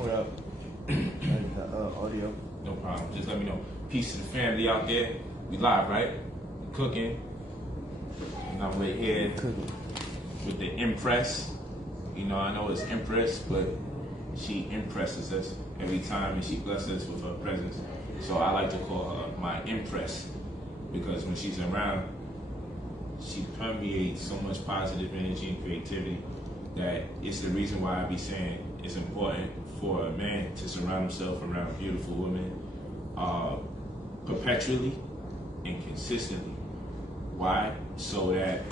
pull up the audio. No problem. Just let me know. Peace to the family out there. We live, right? We cooking. And I'm right here with the Empress. You know, I know it's Empress, but she impresses us every time and she blesses us with her presence. So I like to call her my Empress because when she's around, she permeates so much positive energy and creativity that it's the reason why I be saying it's important for a man to surround himself around beautiful women perpetually and consistently. Why? So that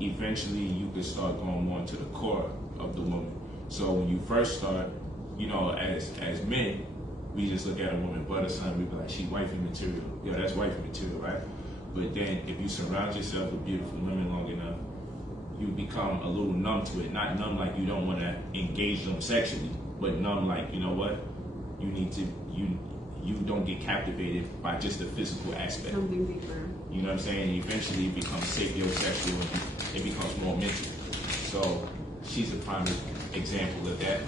eventually you can start going more into the core of the woman. So when you first start, you know, as men, we just look at a woman butt or something, we be like, she wifey material. Yeah, that's wifey material, right? But then if you surround yourself with beautiful women long enough, you become a little numb to it. Not numb like you don't want to engage them sexually, but numb like, you know what? You need to, you don't get captivated by just the physical aspect. Something deeper. You know what I'm saying? Eventually it becomes sapiosexual and it becomes more mental. So she's a prime example of that.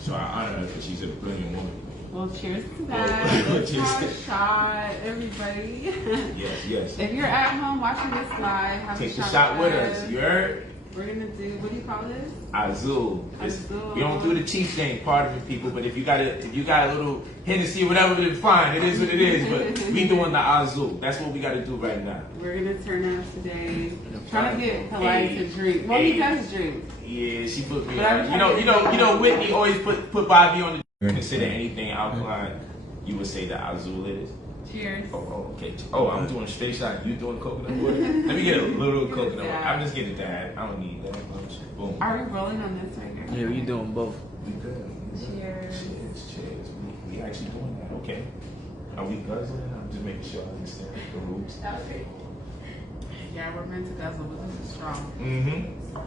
So I honor her because she's a brilliant woman. Well, cheers to that. Let's have a shot, everybody. Yes. If you're at home watching this live, have take a the shot with us. You heard? We're gonna do, what do you call this? Azul. Azul. We don't do the Chiefs thing, pardon me, people. But if you got a little Hennessy or whatever, then fine. It is what it is. But we doing the Azul. That's what we got to do right now. We're gonna turn up today. Trying to get Polight to drink. Well, he does drink. Yeah, she put me on. You know, Whitney always put Bobby on the. Consider anything alkaline, you would say the Azul is. Cheers. Oh, okay. Oh, I'm doing straight shot. You doing coconut water? Let me get a little coconut water. I'm just getting that. I don't need that much. Boom. Are we rolling on this right now? Yeah, we doing both. We good. Cheers. Cheers. We actually doing that. Okay. Are we guzzling? I'm just making sure I understand the rules. Okay. Yeah, we're meant to guzzle, but this is strong. Mm-hmm.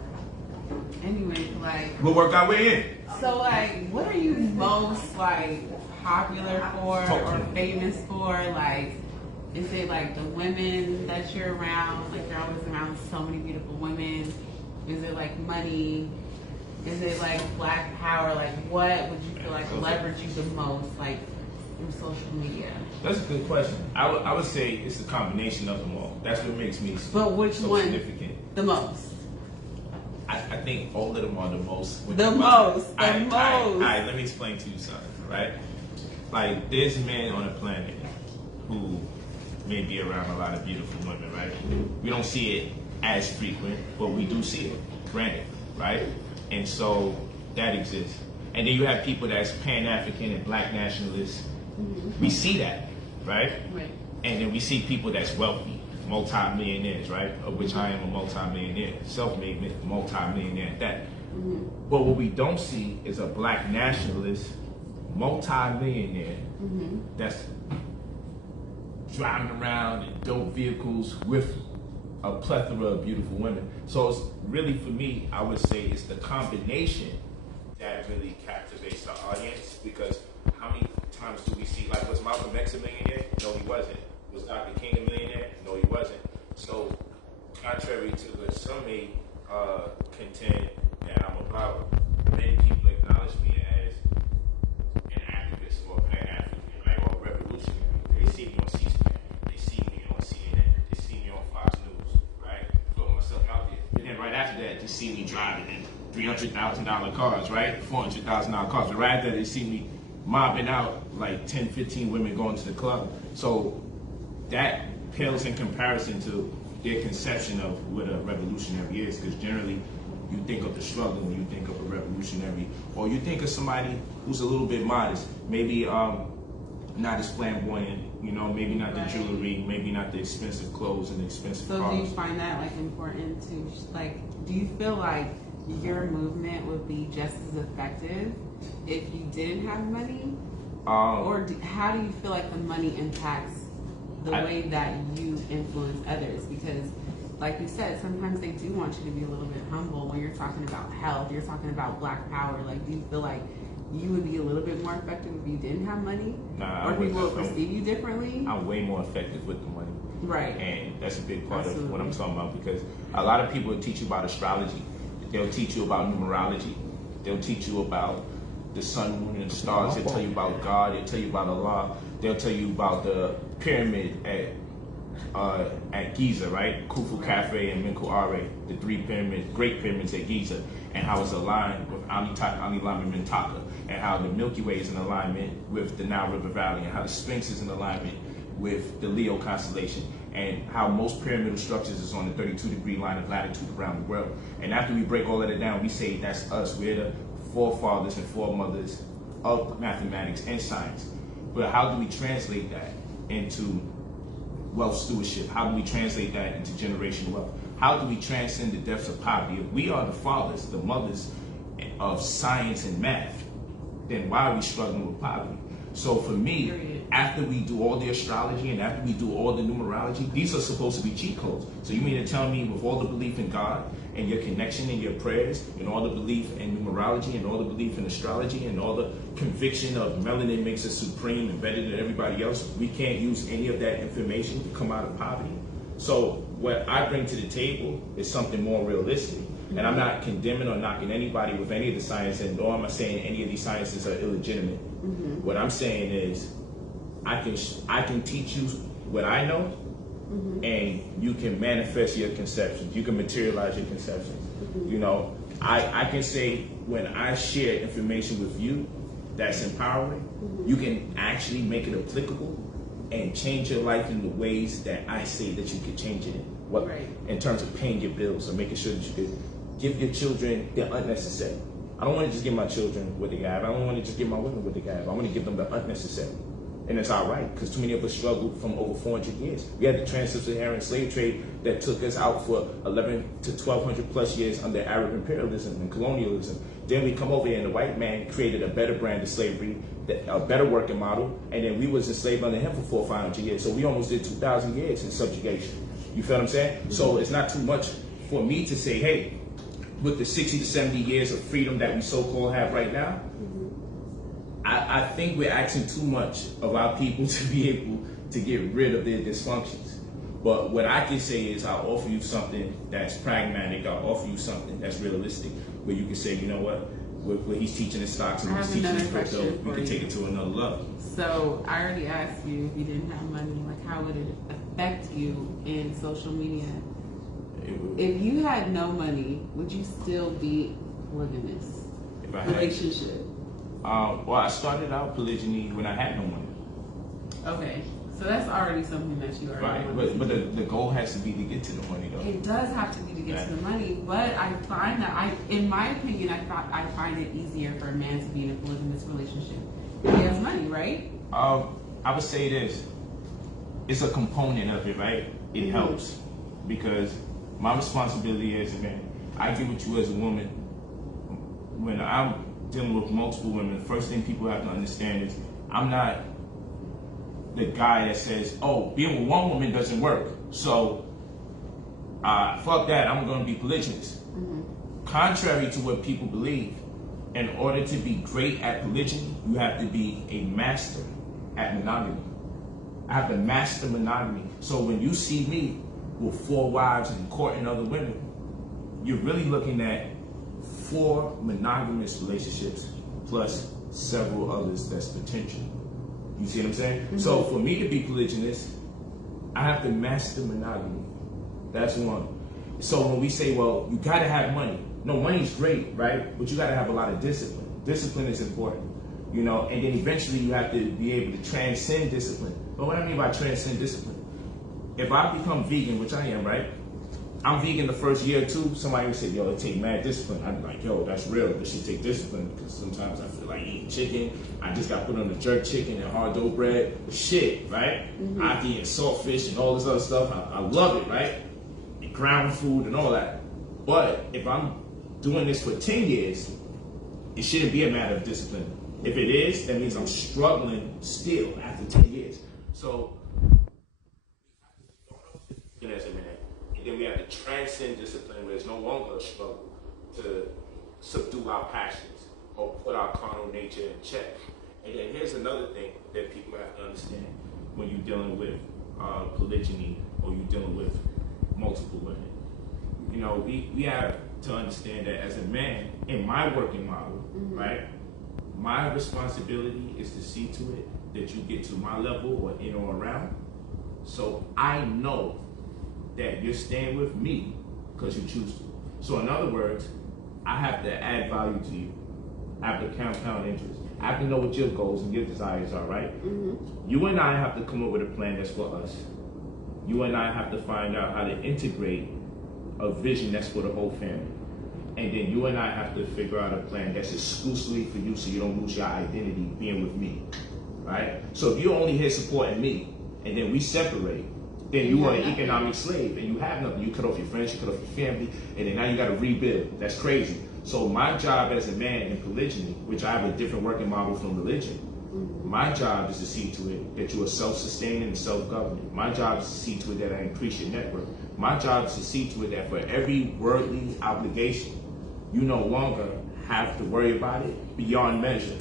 Anyway, like, We'll work our way in. so like, what are you most like popular for or famous for? Like, is it like the women that you're around? Like, you're always around so many beautiful women. Is it like money? Is it like black power? Like, what would you feel like leverage you the most, like, through social media? That's a good question. I would say it's a combination of them all. That's what makes me But which so one significant. the most? I think all of them are the most. The most. All right, let me explain to you something, right? Like, there's men on the planet who may be around a lot of beautiful women, right? We don't see it as frequent, but we do see it, granted, right? And so that exists. And then you have people that's Pan-African and black nationalists. Mm-hmm. We see that, right? Right. And then we see people that's wealthy, multi-millionaires, right? Of which I am a multi-millionaire, self-made multi-millionaire at that. Mm-hmm. But what we don't see is a black nationalist, multi-millionaire that's driving around in dope vehicles with a plethora of beautiful women. So it's really, for me, I would say it's the combination that really captivates the audience, because how many times do we see, like, was Malcolm X a millionaire? No, he wasn't. Was Dr. King a millionaire? No, he wasn't. So, contrary to what some may contend that I'm about, many people acknowledge me as an activist or Pan-African, right, or a revolutionary. They see me on C-SPAN, they see me on CNN, they see me on Fox News, right? Putting myself out there. And then right after that, they see me driving in $300,000 cars, right? $400,000 cars. But right after that, they see me mobbing out like 10, 15 women going to the club. So that pales in comparison to their conception of what a revolutionary is, because generally you think of the struggle when you think of a revolutionary, or you think of somebody who's a little bit modest, maybe not as flamboyant, you know, maybe not the jewelry, maybe not the expensive clothes and the expensive cars. So do you find that like important to, like, do you feel like your movement would be just as effective if you didn't have money? Or how do you feel like the money impacts the way that you influence others? Because, like you said, sometimes they do want you to be a little bit humble when you're talking about health, you're talking about black power. Like, do you feel like you would be a little bit more effective if you didn't have money? Nah, or people would perceive you differently? I'm way more effective with the money. Right. And that's a big part of what I'm talking about, because a lot of people will teach you about astrology. They'll teach you about numerology. They'll teach you about the sun, moon, and the stars. They'll tell you about God. They'll tell you about Allah. They'll tell you about the pyramid at Giza, right? Khufu, Khafre, and Menkaure Are, the three great pyramids at Giza, and how it's aligned with Anilam and Mintaka, and how the Milky Way is in alignment with the Nile River Valley, and how the Sphinx is in alignment with the Leo constellation, and how most pyramidal structures is on the 32-degree line of latitude around the world. And after we break all of that down, we say that's us. We're the forefathers and foremothers of mathematics and science. But how do we translate that into wealth stewardship? How do we translate that into generational wealth? How do we transcend the depths of poverty? If we are the fathers, the mothers of science and math, then why are we struggling with poverty? So for me, after we do all the astrology and after we do all the numerology, these are supposed to be cheat codes. So you mean to tell me with all the belief in God and your connection and your prayers and all the belief in numerology and all the belief in astrology and all the conviction of melanin makes us supreme and better than everybody else, we can't use any of that information to come out of poverty? So what I bring to the table is something more realistic. And I'm not condemning or knocking anybody with any of the science, and nor am I saying any of these sciences are illegitimate. What I'm saying is, I can teach you what I know, and you can manifest your conceptions. You can materialize your conceptions. You know, I can say when I share information with you that's empowering, you can actually make it applicable and change your life in the ways that I say that you could change it in terms of paying your bills or making sure that you could give your children the unnecessary. I don't want to just give my children what they have. I don't want to just give my women what they have. I want to give them the unnecessary. And it's all right, because too many of us struggled from over 400 years. We had the trans-Saharan slave trade that took us out for 11 to 1,200 plus years under Arab imperialism and colonialism. Then we come over here and the white man created a better brand of slavery, a better working model, and then we was enslaved under him for 400 or 500 years. So we almost did 2,000 years in subjugation. You feel what I'm saying? So it's not too much for me to say, hey, with the 60 to 70 years of freedom that we so-called have right now, I think we're asking too much of our people to be able to get rid of their dysfunctions. But what I can say is I'll offer you something that's pragmatic. I'll offer you something that's realistic, where you can say, you know what he's teaching in stocks and he's teaching in crypto, we can take it to another level. So I already asked you, if you didn't have money, like how would it affect you in social media? If you had no money, would you still be polygamous? Relationship? Well, I started out polygyny when I had no money. Okay, so that's already something that you already right. But the goal has to be to get to the money, though. It does have to be to get to the money, but I find that in my opinion, I find it easier for a man to be in a polygamous relationship if he has money, right? I would say this: it's a component of it, right? It helps because my responsibility as a man, I get with you as a woman. When I'm dealing with multiple women, the first thing people have to understand is I'm not the guy that says, oh, being with one woman doesn't work, so fuck that, I'm going to be polygynous. Contrary to what people believe, in order to be great at polygyny, you have to be a master at monogamy. I have to master monogamy. So when you see me with 4 wives and courting other women, you're really looking at 4 monogamous relationships plus several others that's potential. You see what I'm saying? So for me to be polygynous, I have to master monogamy. That's one. So when we say, well, you gotta have money. No, money's great, right? But you gotta have a lot of discipline. Discipline is important, you know, and then eventually you have to be able to transcend discipline. But what I mean by transcend discipline, if I become vegan, which I am, right? I'm vegan the first year or two, somebody would say, yo, it take mad discipline. I'd be like, yo, that's real. This should take discipline because sometimes I feel like eating chicken. I just got put on the jerk chicken and hard dough bread. Shit, right? I can eat saltfish and all this other stuff. I love it, right? And ground food and all that. But if I'm doing this for 10 years, it shouldn't be a matter of discipline. If it is, that means I'm struggling still after 10 years. So, as a man, then we have to transcend discipline where it's no longer a struggle to subdue our passions or put our carnal nature in check. And then here's another thing that people have to understand when you're dealing with polygyny or you're dealing with multiple women. You know, we have to understand that as a man, in my working model, right, my responsibility is to see to it that you get to my level or in or around. So I know that you're staying with me because you choose to. So in other words, I have to add value to you. I have to compound interest. I have to know what your goals and your desires are, right? Mm-hmm. You and I have to come up with a plan that's for us. You and I have to find out how to integrate a vision that's for the whole family. And then you and I have to figure out a plan that's exclusively for you so you don't lose your identity being with me, right? So if you're only here supporting me and then we separate, then you are an economic slave and you have nothing. You cut off your friends, you cut off your family, and then now you got to rebuild. That's crazy. So my job as a man in polygyny, which I have a different working model from religion, my job is to see to it that you are self-sustaining and self-governing. My job is to see to it that I increase your network. My job is to see to it that for every worldly obligation, you no longer have to worry about it beyond measure.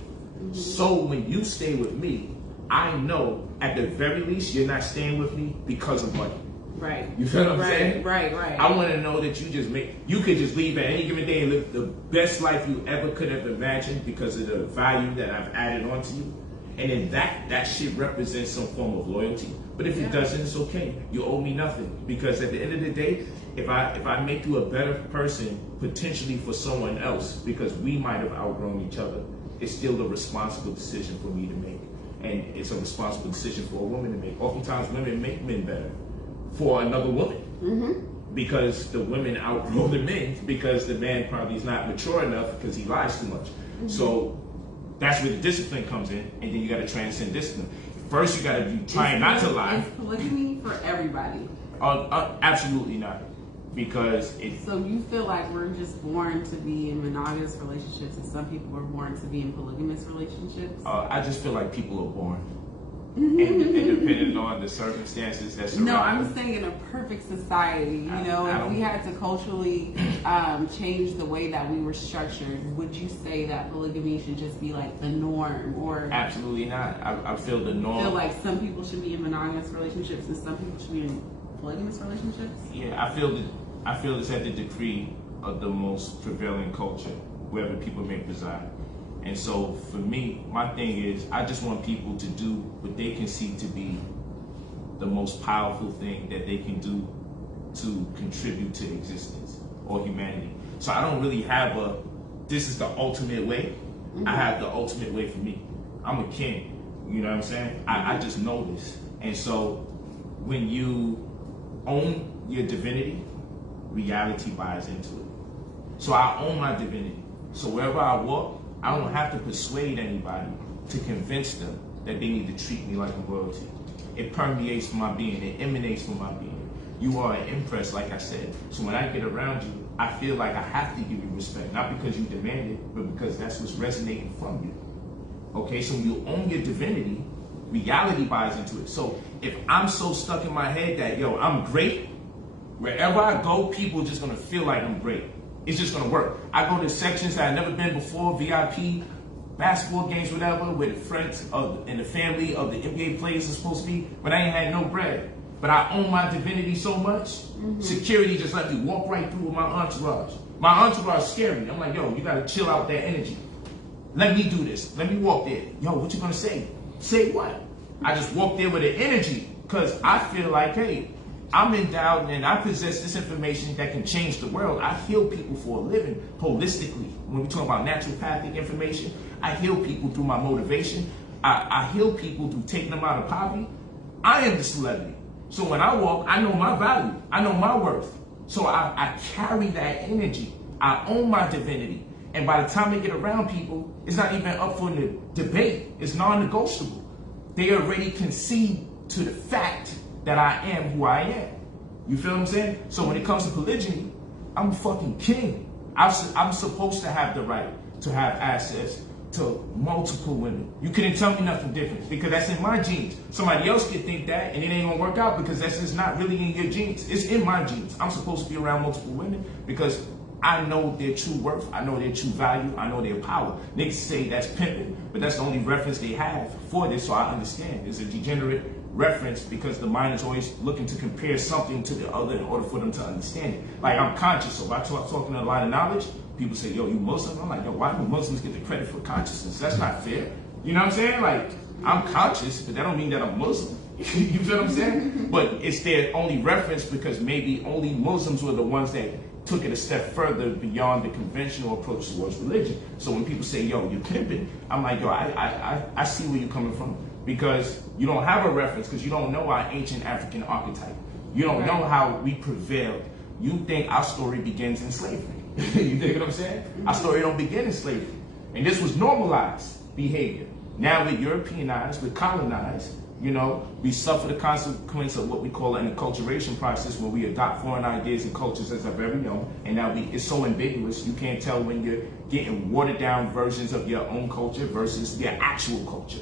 So when you stay with me, I know at the very least you're not staying with me because of money. Right. You feel what I'm saying? Right. I want to know that you could just leave at any given day and live the best life you ever could have imagined because of the value that I've added onto you. And then that shit represents some form of loyalty. But if it doesn't, it's okay. You owe me nothing. Because at the end of the day, if I make you a better person potentially for someone else, because we might have outgrown each other, it's still a responsible decision for me to make. And it's a responsible decision for a woman to make. Oftentimes women make men better for another woman. Because the women outgrow the men, because the man probably is not mature enough because he lies too much. So that's where the discipline comes in, and then you got to transcend discipline. First, you got to be trying not to lie. Is polygamy for everybody? Absolutely not, because So you feel like we're just born to be in monogamous relationships, and some people are born to be in polygamous relationships? I just feel like people are born, and depending on the circumstances that surround. No, I'm saying in a perfect society, if we had to culturally change the way that we were structured, would you say that polygamy should just be like the norm? Or absolutely not. I feel the norm. I feel like some people should be in monogamous relationships and some people should be in polygamous relationships? Yeah, I feel it's at the decree of the most prevailing culture, wherever people may reside. And so for me, my thing is, I just want people to do what they can see to be the most powerful thing that they can do to contribute to existence or humanity. So I don't really have this is the ultimate way. I have the ultimate way for me. I'm a king, you know what I'm saying? I just know this. And so when you own your divinity, reality buys into it. So I own my divinity. So wherever I walk, I don't have to persuade anybody to convince them that they need to treat me like a royalty. It permeates from my being. It emanates from my being. You are an empress, like I said. So when I get around you, I feel like I have to give you respect. Not because you demand it, but because that's what's resonating from you. Okay, so when you own your divinity, reality buys into it. So if I'm so stuck in my head that, I'm great, wherever I go, people are just going to feel like I'm great. It's just going to work. I go to sections that I've never been before, VIP, basketball games, whatever, where the friends and the family of the NBA players are supposed to be, but I ain't had no bread. But I own my divinity so much, security just let me walk right through with my entourage. My entourage scared me. I'm like, you got to chill out that energy. Let me do this. Let me walk there. What you going to say? Say what? I just walk there with the energy because I feel like, hey, I'm endowed and I possess this information that can change the world. I heal people for a living holistically. When we talk about naturopathic information, I heal people through my motivation. I heal people through taking them out of poverty. I am the celebrity. So when I walk, I know my value. I know my worth. So I carry that energy. I own my divinity. And by the time they get around people, it's not even up for the debate. It's non-negotiable. They already concede to the fact that I am who I am. You feel what I'm saying? So when it comes to polygyny, I'm a fucking king. I'm supposed to have the right to have access to multiple women. You couldn't tell me nothing different because that's in my genes. Somebody else could think that and it ain't gonna work out because that's just not really in your genes. It's in my genes. I'm supposed to be around multiple women because I know their true worth. I know their true value. I know their power. Niggas say that's pimping, but that's the only reference they have for this, so I understand. It's a degenerate reference because the mind is always looking to compare something to the other in order for them to understand it. Like I'm conscious, so if I talking a lot of knowledge, people say, yo, you Muslim? I'm like, yo, why do Muslims get the credit for consciousness? That's not fair. You know what I'm saying? Like, I'm conscious, but that don't mean that I'm Muslim. You feel what I'm saying? But it's their only reference because maybe only Muslims were the ones that took it a step further beyond the conventional approach towards religion. So when people say, yo, you're pimping, I'm like, yo, I see where you're coming from. Because you don't have a reference, because you don't know our ancient African archetype. You don't know how we prevailed. You think our story begins in slavery. You dig what I'm saying? Our story don't begin in slavery. And this was normalized behavior. Now we're Europeanized, we're colonized, you know, we suffer the consequence of what we call an enculturation process, where we adopt foreign ideas and cultures as our very own, and now it's so ambiguous, you can't tell when you're getting watered down versions of your own culture versus their actual culture.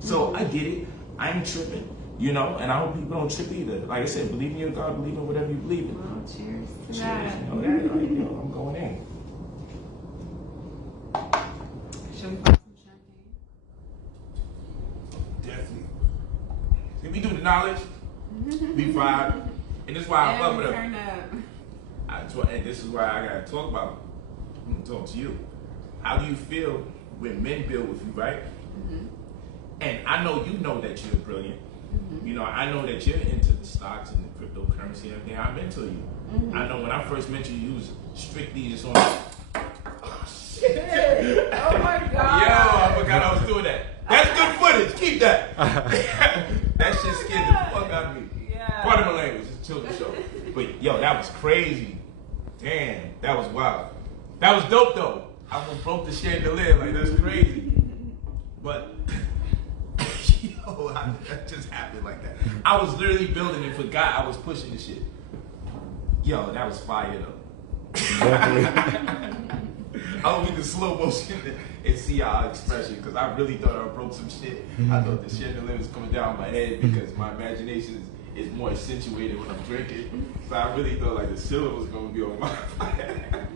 So I get it, I ain't tripping, you know, and I hope people don't trip either. Like I said, believe in your God, believe in whatever you believe in. Well, cheers to Cheers. that. You know that, like, yo, I'm going in. Should we pop some champagne? Definitely. If we do the knowledge, we vibe, and this is why I love it. Turn up. And this is why I gotta talk about. I'm gonna talk to you. How do you feel when men build with you, right? And I know you know that you're brilliant. You know, I know that you're into the stocks and the cryptocurrency and everything. I'm into you. I know when I first met you, you was strictly just on. Oh shit! Oh my god! Yo, I forgot I was doing that. That's good footage. Keep that. That shit scared the fuck out of me. Yeah. Pardon my language. It's a children's show. But yo, that was crazy. Damn, that was wild. That was dope though. I almost broke the chandelier. Like, that's crazy. But yo, that just happened like that. I was literally building and forgot I was pushing the shit. Yo, that was fire though. I don't need the slow motion and see our expression, because I really thought I broke some shit. I thought the chandelier was coming down my head because my imagination is more accentuated when I'm drinking. So I really thought like the ceiling was gonna be on my fire.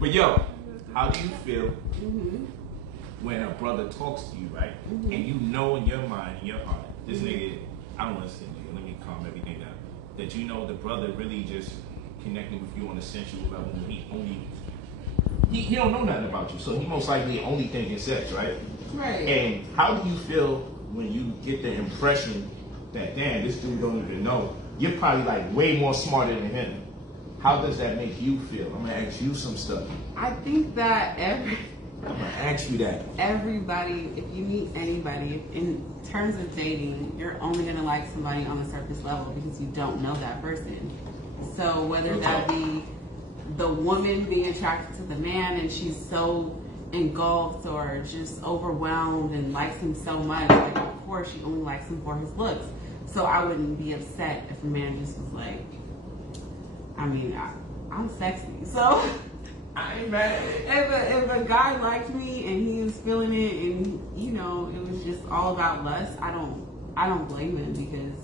But yo, how do you feel when a brother talks to you, right? And you know in your mind, in your heart, this nigga, I don't want to say nigga, let me calm everything down. That you know the brother really just connecting with you on a sensual level when he don't know nothing about you, so he most likely only thinking sex, right? Right. And how do you feel when you get the impression that, damn, this dude don't even know? You're probably like way more smarter than him. How does that make you feel? I'm gonna ask you some stuff. I think that I'm gonna ask you that. everybody, if you meet anybody, in terms of dating, you're only gonna like somebody on the surface level because you don't know that person. So whether that be the woman being attracted to the man and she's so engulfed or just overwhelmed and likes him so much, like of course she only likes him for his looks. So I wouldn't be upset if a man just was like, I mean, I'm sexy, so I ain't mad. If a guy liked me and he was feeling it and you know it was just all about lust, I don't blame him because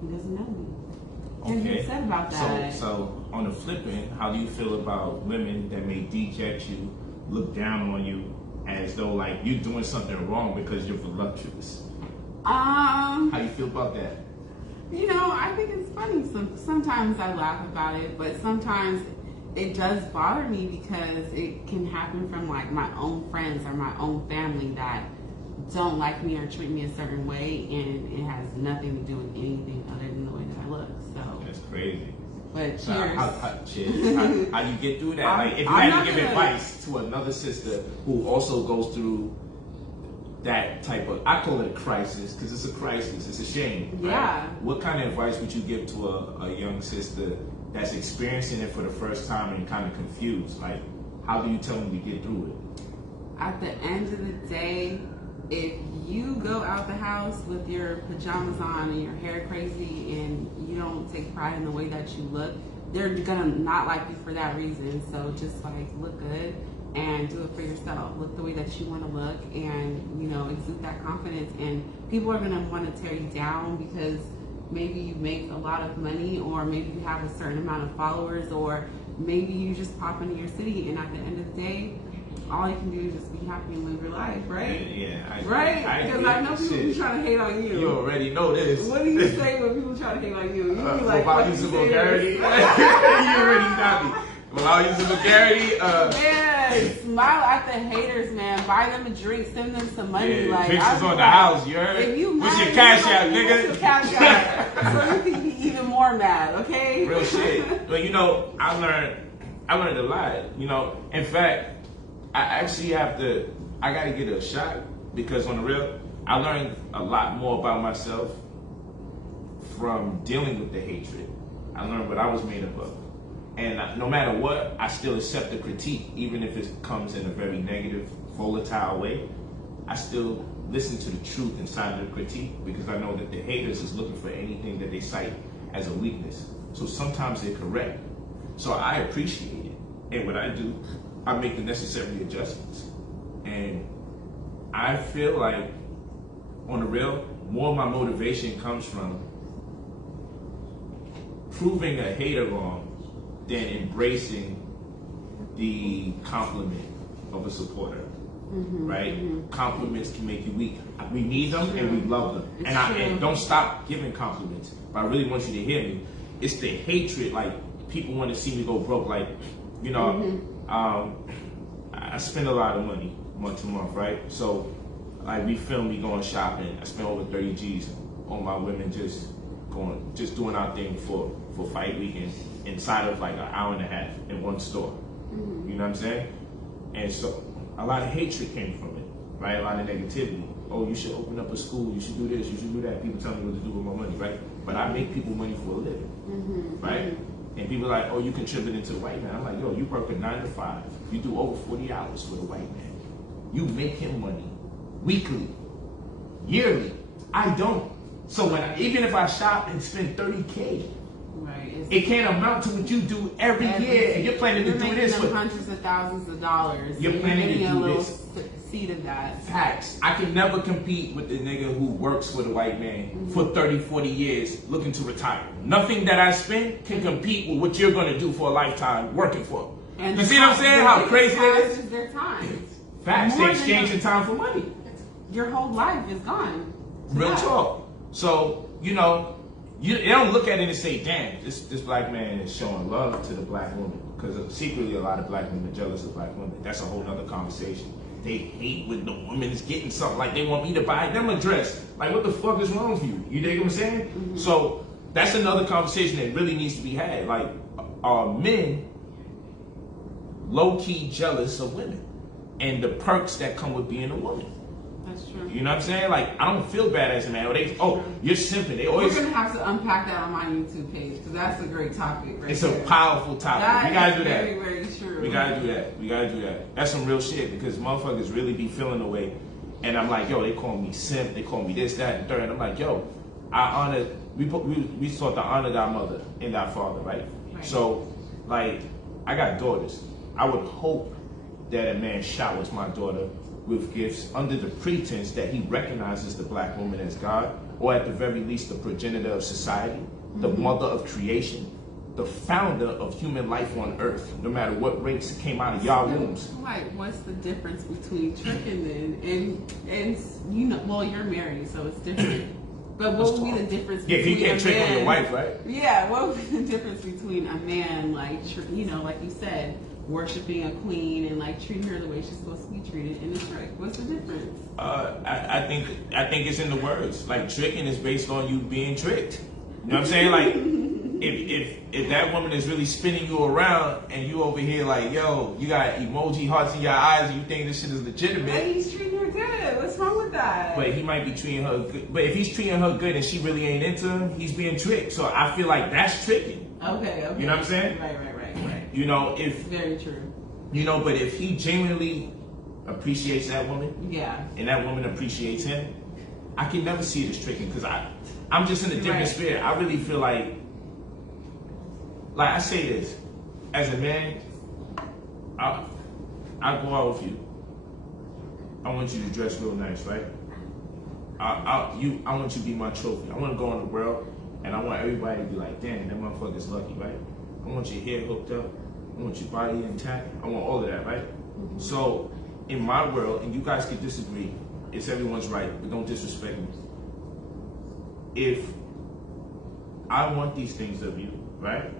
he doesn't know me. And he said about that. So on the flip end, how do you feel about women that may deject you, look down on you as though like you're doing something wrong because you're voluptuous? How you feel about that? You know, I think it's funny. Sometimes I laugh about it, but sometimes it does bother me because it can happen from like my own friends or my own family that don't like me or treat me a certain way, and it has nothing to do with anything other than the way that I look. So that's crazy. But so cheers. How do you get through that? Like, if you had to give advice to another sister who also goes through that type of, I call it a crisis because it's a crisis, it's a shame. Yeah. Right? What kind of advice would you give to a young sister that's experiencing it for the first time and kind of confused? Like, how do you tell them to get through it? At the end of the day, if you go out the house with your pajamas on and your hair crazy and you don't take pride in the way that you look, they're gonna not like you for that reason. So just like look good and do it for yourself. Look the way that you want to look, and you know, exude that confidence. And people are gonna want to tear you down because maybe you make a lot of money, or maybe you have a certain amount of followers, or maybe you just pop into your city. And at the end of the day, all you can do is just be happy and live your life, right? Yeah, right? Because I know people be trying to hate on you. You already know this. What do you say when people try to hate on you? You be like, about what some you vulgarity? You already got me. Allow you some vulgarity. Man, smile at the haters, man. Buy them a drink, send them some money. Yeah, like pictures on the house, you heard? If you What's mad, your cash you out, know, nigga? what's your cash out? So you can be even more mad, okay? Real shit. But you know, I learned a lot. You know, in fact, I actually I gotta get a shot because on the real, I learned a lot more about myself from dealing with the hatred. I learned what I was made up of. And no matter what, I still accept the critique, even if it comes in a very negative, volatile way. I still listen to the truth inside of the critique because I know that the haters is looking for anything that they cite as a weakness. So sometimes they're correct. So I appreciate it. And what I do, I make the necessary adjustments. And I feel like, on the real, more of my motivation comes from proving a hater wrong than embracing the compliment of a supporter. Right? Compliments can make you weak. We need them and we love them. And don't stop giving compliments. But I really want you to hear me. It's the hatred, like people want to see me go broke. Like, you know, I spend a lot of money month to month, right? So like we film me going shopping. I spend over 30 G's on my women just doing our thing for fight weekend inside of like an hour and a half in one store. You know what I'm saying? And so a lot of hatred came from it, right? A lot of negativity. Oh, you should open up a school, you should do this, you should do that. People tell me what to do with my money, right? But I make people money for a living, right? And people are like, oh, you contributing to the white man. I'm like, yo, you work a 9 to 5. You do over 40 hours for the white man. You make him money weekly, yearly. I don't. So even if I shop and spend 30K, right, it can't amount to what you do every year, and you're planning to do this for hundreds of thousands of dollars. You're planning to do this. Seed of that. Facts. I can never compete with the nigga who works for the white man for 30, 40 years looking to retire. Nothing that I spend can compete with what you're going to do for a lifetime working for. And you see what I'm saying? How crazy that is? Their time. Facts. They're exchanging time for money. Your whole life is gone. Real talk. So, you know, they don't look at it and say, damn, this black man is showing love to the black woman. Because secretly a lot of black men are jealous of black women. That's a whole nother conversation. They hate when the woman is getting something, like they want me to buy them a dress. Like, what the fuck is wrong with you? You dig what I'm saying? So that's another conversation that really needs to be had. Like, are men low-key jealous of women and the perks that come with being a woman? That's true. You know what I'm saying? Like, I don't feel bad as a man. You're simping. They always. We're gonna have to unpack that on my YouTube page because that's a great topic. Right It's there. a powerful topic. We gotta do that. Very, very true. We gotta do that. We gotta do that. That's some real shit because motherfuckers really be feeling the way. And I'm like, yo, they call me simp. They call me this, that, and third. And I'm like, yo, I honor. We sought to honor thy mother and thy father, right? So, like, I got daughters. I would hope that a man showers my daughter with gifts under the pretense that he recognizes the black woman as God, or at the very least the progenitor of society, the mother of creation, the founder of human life on earth, no matter what race came out of y'all wombs. Like, what's the difference between tricking and you know, well, you're married, so it's different. But what would be the difference between you can't trick on your wife, right? Yeah, what would be the difference between a man, like, you know, like you said, worshiping a queen and like treating her the way she's supposed to be treated in a trick? What's the difference? I think it's in the words. Like, tricking is based on you being tricked. You know what I'm saying? Like, if that woman is really spinning you around and you over here like, yo, you got emoji hearts in your eyes and you think this shit is legitimate. But he's treating her good. What's wrong with that? But he might be treating her good. But if he's treating her good and she really ain't into him, he's being tricked. So I feel like that's tricking. Okay. You know what I'm saying? Right. You know, very true. You know, but if he genuinely appreciates that woman, yeah, and that woman appreciates him, I can never see it as tricking because I'm just in a different spirit. I really feel like I say this, as a man, I go out with you. I want you to dress real nice, right? I want you to be my trophy. I want to go in the world and I want everybody to be like, damn, that motherfucker's lucky, right? I want your hair hooked up. I want your body intact. I want all of that, right? So, in my world, and you guys can disagree, it's everyone's right, but don't disrespect me. If I want these things of you, right?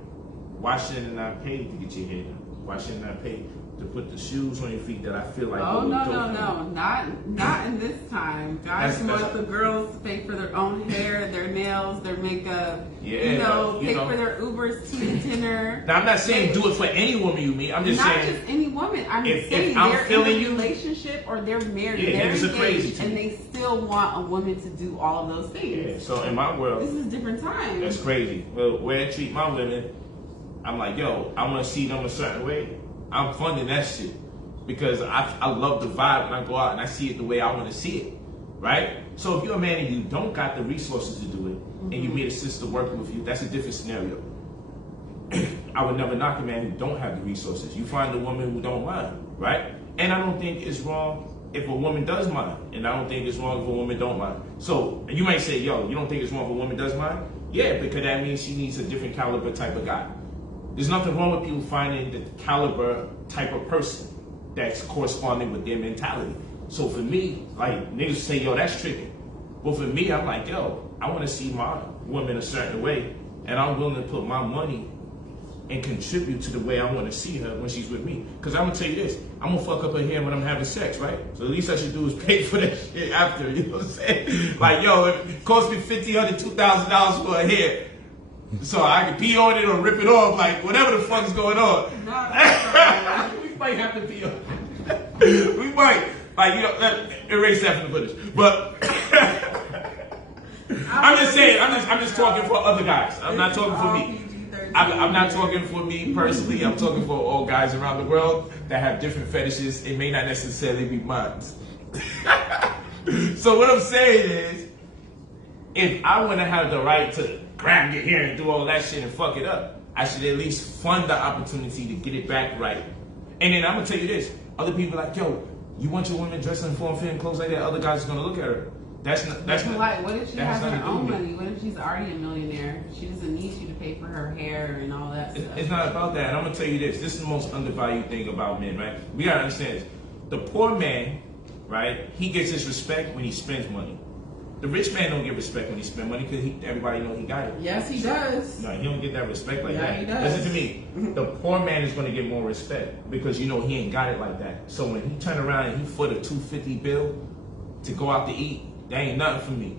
Why shouldn't I pay to get your hair done? Why shouldn't I pay to put the shoes on your feet that I feel like? Oh no, not in this time. Guys want the girls to pay for their own hair, their nails, their makeup. Yeah, pay for their Ubers to dinner. Now I'm not saying do it for any woman you meet. I'm just saying not just any woman. I'm saying if I'm they're feeling in a you, relationship or they're married, yeah, they're niggas are crazy engaged, and they still want a woman to do all of those things. Yeah. So in my world, this is a different time. That's crazy. Well, where I treat my women, I'm like, yo, I want to see them a certain way. I'm funding that shit because I love the vibe when I go out and I see it the way I want to see it, right? So if you're a man and you don't got the resources to do it, and you meet a sister working with you, that's a different scenario. I would never knock a man who don't have the resources. You find a woman who don't mind, right? And I don't think it's wrong if a woman does mind, and I don't think it's wrong if a woman don't mind. So you might say, yo, you don't think it's wrong if a woman does mind? Yeah, because that means she needs a different caliber type of guy. There's nothing wrong with people finding the caliber type of person that's corresponding with their mentality. So for me, like, niggas say, yo, that's tricky. But for me, I'm like, yo, I want to see my woman a certain way, and I'm willing to put my money and contribute to the way I want to see her when she's with me. Because I'm going to tell you this, I'm going to fuck up her hair when I'm having sex, right? So the least I should do is pay for that shit after, you know what I'm saying? Like, yo, it cost me $1,500, $2,000 for her hair. So I can pee on it or rip it off, like whatever the fuck is going on. We might have to pee on it. We might. Like, you know, erase that from the footage. But I'm just saying, I'm just talking for other guys. I'm not talking for me. I'm not talking for me personally. I'm talking for all guys around the world that have different fetishes. It may not necessarily be mine. So what I'm saying is, if I want to have the right to grab your hair and do all that shit and fuck it up, I should at least fund the opportunity to get it back right. And then I'm gonna tell you this: other people are like, yo, you want your woman dressed in form-fitting clothes like that? Other guys are gonna look at her. That's not. What if she has her own money? What if she's already a millionaire? She doesn't need you to pay for her hair and all that stuff. It's not about that. And I'm gonna tell you this: this is the most undervalued thing about men, right? We gotta understand this. The poor man, right? He gets his respect when he spends money. The rich man don't get respect when he spends money because everybody knows he got it. Yes, he does. No, he don't get that respect like that. He does. Listen to me. The poor man is going to get more respect because you know he ain't got it like that. So when he turn around and he foot a $250 bill to go out to eat, that ain't nothing for me.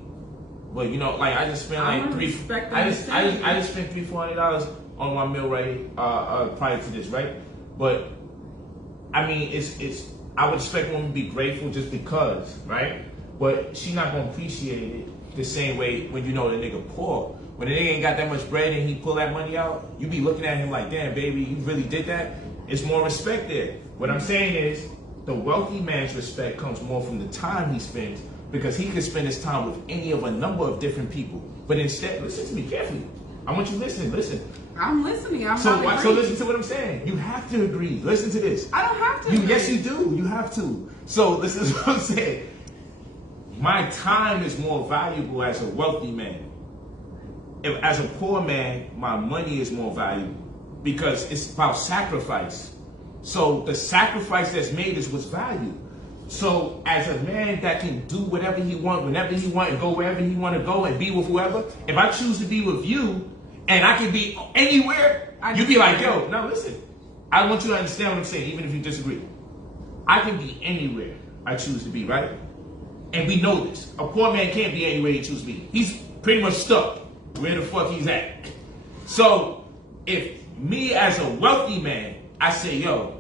But you know, like I just spent like I just spent $300-$400 on my meal right prior to this, right? But I mean, it's I would expect women to be grateful just because, right? But she not gonna appreciate it the same way when you know the nigga poor. When the nigga ain't got that much bread and he pull that money out, you be looking at him like, damn, baby, you really did that? It's more respect there. What I'm saying is, the wealthy man's respect comes more from the time he spends because he can spend his time with any of a number of different people. But instead, listen to me carefully. I want you to listen. I'm listening. So listen to what I'm saying. You have to agree. Listen to this. I don't have to agree. Yes, you do. You have to. So listen to what I'm saying. My time is more valuable as a wealthy man. As a poor man, my money is more valuable because it's about sacrifice. So the sacrifice that's made is what's valued. So as a man that can do whatever he wants, whenever he wants, and go wherever he want to go and be with whoever, if I choose to be with you and I can be anywhere, you be like, yo, now listen, I want you to understand what I'm saying, even if you disagree. I can be anywhere I choose to be, right? And we know this. A poor man can't be anywhere he chooses to be. He's pretty much stuck where the fuck he's at. So if me as a wealthy man, I say, yo,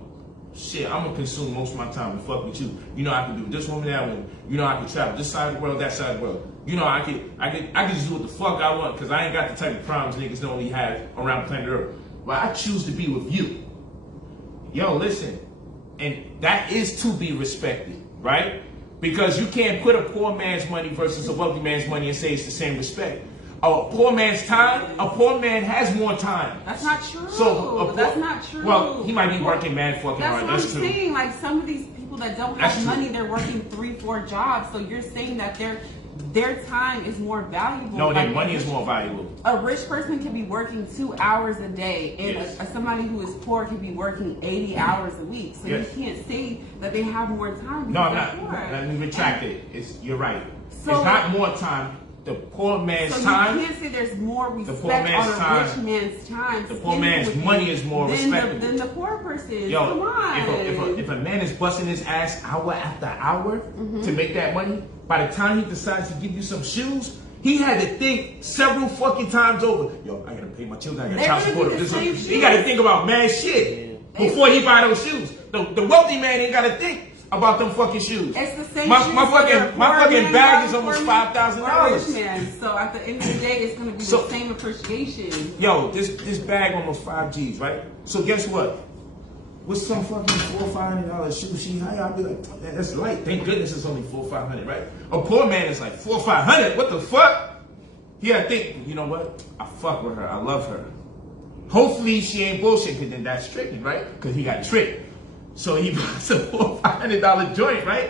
shit, I'm gonna consume most of my time to fuck with you. You know, I can be with this woman, that woman. You know, I can travel this side of the world, that side of the world. You know, I can just do what the fuck I want because I ain't got the type of problems niggas normally have around planet Earth. But I choose to be with you. Yo, listen, and that is to be respected, right? Because you can't put a poor man's money versus a wealthy man's money and say it's the same respect. A poor man's time, a poor man has more time. That's not true. So that's not true. Well, he might be working mad fucking that's hard. What That's I'm true. saying. Like some of these people that don't have money, they're working 3-4 jobs. So you're saying that their time is more valuable. No, their money is more valuable. A rich person can be working 2 hours a day, and somebody who is poor can be working 80 hours a week. So you can't say that they have more time. No, I'm not. Let me retract it. You're right. So, it's not more time. the poor man's so time. You can't say there's more respect poor man's on a time, rich man's time. The poor man's money is more respectable than the poor person. Yo, Come on. if a man is busting his ass hour after hour to make that money, by the time he decides to give you some shoes, he had to think several fucking times over. Yo, I gotta pay my children. I got child support. He gotta think about mad shit before he buy those shoes. The wealthy man ain't gotta think about them fucking shoes. It's the same my shoes. My fucking bag is almost $5,000. So at the end of the day, it's gonna be the same appreciation. Yo, this bag almost 5 G's, right? So guess what? With some fucking $400 or $500 shoe she high, I'll be like, that's light. Thank goodness it's only $400 or $500, right? A poor man is like $400 or $500. What the fuck? He gotta think, you know what? I fuck with her. I love her. Hopefully she ain't bullshit, because then that's tricky, right? Because he got tricked. So he buys a $400 or $500 joint, right?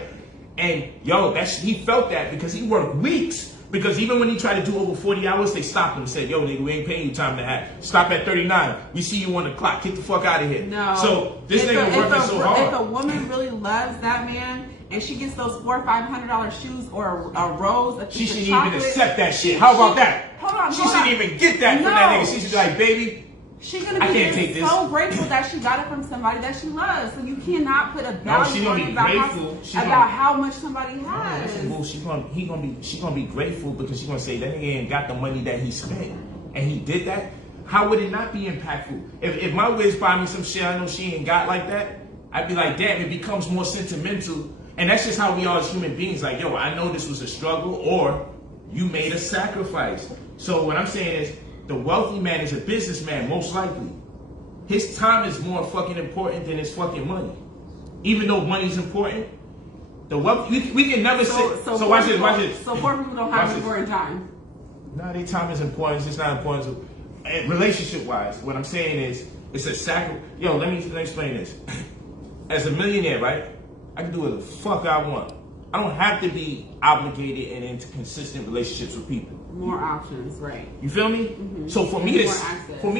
And yo, he felt that because he worked weeks. Because even when he tried to do over 40 hours, they stopped him and said, yo, nigga, we ain't paying you time to have. Stop at 39. We see you on the clock. Get the fuck out of here. No. So this nigga working so hard. If a woman really loves that man and she gets those $400 or $500 shoes or a rose, she shouldn't even accept that shit. How about that? She shouldn't even get that from that nigga. She should be like, baby, she's gonna be so grateful that she got it from somebody that she loves. So you cannot put a value on it about how much somebody has. No, she's gonna be grateful because she's gonna say that nigga ain't got the money that he spent, and he did that. How would it not be impactful? If my Wiz buy me some shit I know she ain't got like that, I'd be like, damn, it becomes more sentimental. And that's just how we are as human beings. Like, yo, I know this was a struggle, or you made a sacrifice. So what I'm saying is, the wealthy man is a businessman, most likely. His time is more fucking important than his fucking money. Even though money's important, the wealthy, we can never say. So watch this. So poor people don't have important time. No, their time is important. It's just not important. Relationship-wise, what I'm saying is, it's a sacrifice. Yo, let me explain this. As a millionaire, right, I can do what the fuck I want. I don't have to be obligated and into consistent relationships with people. More options, right? You feel me? Mm-hmm. So for me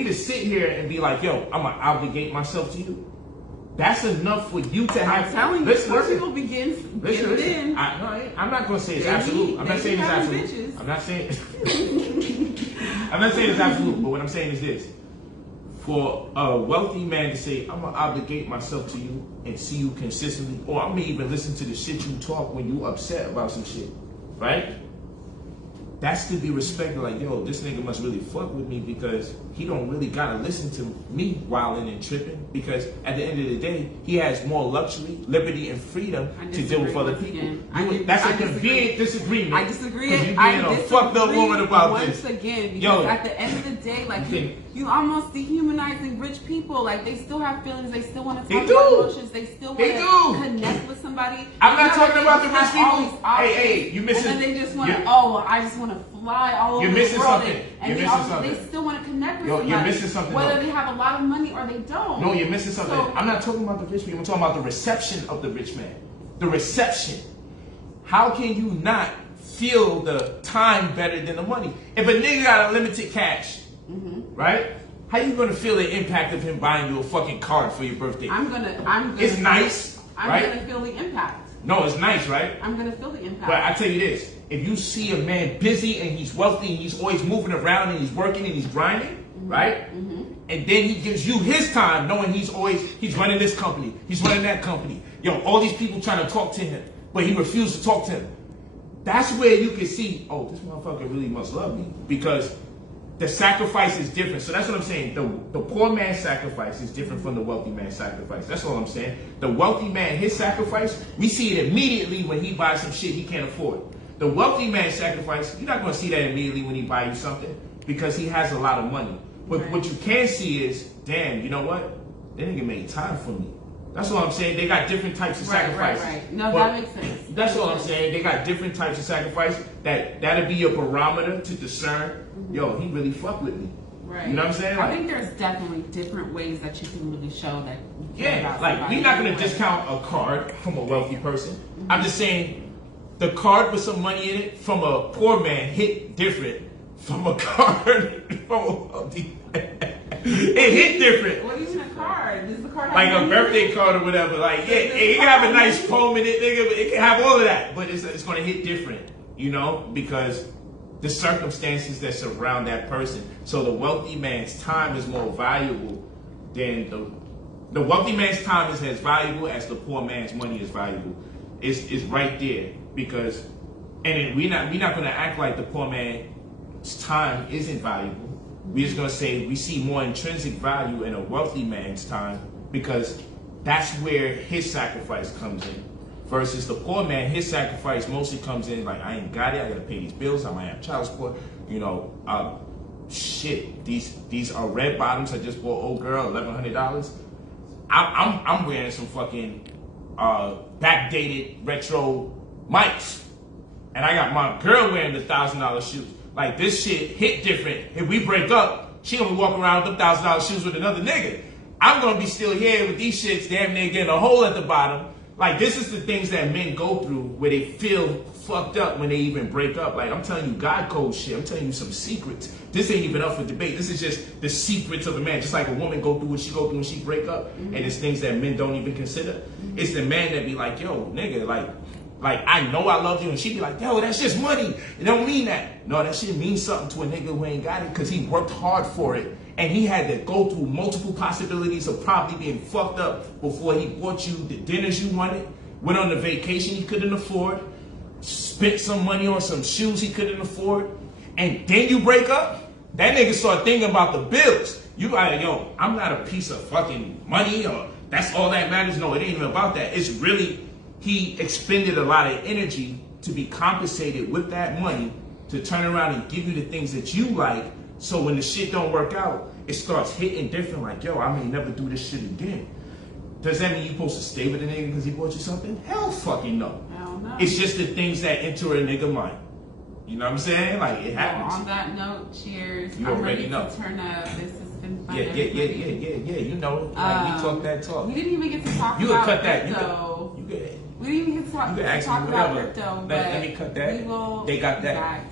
to sit here and be like, yo, I'm gonna obligate myself to you. That's enough for you to have. I'm telling you, poor people begin in. I'm not gonna say it's absolute. I'm not saying it's absolute. I'm not saying. I'm not saying it's absolute. But what I'm saying is this: for a wealthy man to say, I'm gonna obligate myself to you and see you consistently, or I'm gonna even listen to the shit you talk when you upset about some shit, right? That's to be respected. Like, yo, this nigga must really fuck with me because he don't really gotta listen to me wilding and tripping, because at the end of the day, he has more luxury, liberty, and freedom to deal with other people. That's a convenient disagreement. I disagree. You being a fucked up woman about this. Once again, because at the end of the day, like you almost dehumanizing rich people. Like, they still have feelings. They still want to talk about emotions. They still want to connect with somebody. I'm not talking about the rich people. Hey, you missing? And then they just want to. I just want to fly all over the world. You're missing something. They still want to connect with somebody. You're missing something. Whether they have a lot of money or they don't. No, you're missing something. I'm not talking about the rich people. I'm talking about the reception of the rich man. The reception. How can you not feel the time better than the money? If a nigga got unlimited cash, right? How you gonna feel the impact of him buying you a fucking card for your birthday? I'm gonna. It's nice, right? I'm gonna feel the impact. No, it's nice, right? I'm gonna feel the impact. But I tell you this: if you see a man busy and he's wealthy and he's always moving around and he's working and he's grinding, right? And then he gives you his time, knowing he's running this company, he's running that company. Yo, all these people trying to talk to him, but he refused to talk to him. That's where you can see, oh, this motherfucker really must love me, because the sacrifice is different. So that's what I'm saying. The poor man's sacrifice is different from the wealthy man's sacrifice. That's all I'm saying. The wealthy man, his sacrifice, we see it immediately when he buys some shit he can't afford. The wealthy man's sacrifice, you're not going to see that immediately when he buys you something, because he has a lot of money. But what you can see is, damn, you know what? That nigga made time for me. That's what I'm saying. They got different types of sacrifice. Right. No, that makes sense. That's all I'm saying. They got different types of sacrifice. That'll be your barometer to discern. Yo, he really fucked with me. Right. You know what I'm saying? I think there's definitely different ways that you can really show that. We're not gonna discount a card from a wealthy person. I'm just saying the card with some money in it from a poor man hit different from a card from a wealthy man. It hit different. What do you mean a card? Does the card have like a birthday card or whatever? Like, it can have a nice poem in it, nigga. It can have all of that, but it's gonna hit different, you know, because the circumstances that surround that person. So the wealthy man's time is more valuable than the wealthy man's time is as valuable as the poor man's money is valuable. It's right there because, and we're not going to act like the poor man's time isn't valuable. We're just going to say we see more intrinsic value in a wealthy man's time because that's where his sacrifice comes in. Versus the poor man, his sacrifice mostly comes in like, I ain't got it, I gotta pay these bills, I might have child support, you know, shit, these are red bottoms I just bought old girl, $1,100. I'm wearing some fucking backdated retro mics. And I got my girl wearing the $1,000 shoes. Like this shit hit different. If we break up, she gonna be walking around with them $1,000 shoes with another nigga. I'm gonna be still here with these shits damn near getting a hole at the bottom. Like, this is the things that men go through where they feel fucked up when they even break up. Like, I'm telling you God code shit. I'm telling you some secrets. This ain't even up for debate. This is just the secrets of a man. Just like a woman go through what she go through when she break up. And it's things that men don't even consider. It's the man that be like, yo, nigga, like I know I love you. And she be like, yo, that's just money. It don't mean that. No, that shit means something to a nigga who ain't got it because he worked hard for it. And he had to go through multiple possibilities of probably being fucked up before he bought you the dinners you wanted, went on a vacation he couldn't afford, spent some money on some shoes he couldn't afford, and then you break up? That nigga start thinking about the bills. You like, yo, I'm not a piece of fucking money or that's all that matters. No, it ain't even about that. It's really, he expended a lot of energy to be compensated with that money to turn around and give you the things that you like. So when the shit don't work out, it starts hitting different. Like, yo, I may never do this shit again. Does that mean you supposed to stay with a nigga because he bought you something? Hell fucking no. Hell no. It's just the things that enter a nigga mind. You know what I'm saying? Like, it happens. On that note, cheers. You already know. To turn up. This has been fun. Yeah. You know, like we talk that talk. We didn't even get to talk you about cut that. crypto. You good. We didn't even get to talk about crypto. Let me cut that. We will they got that. back.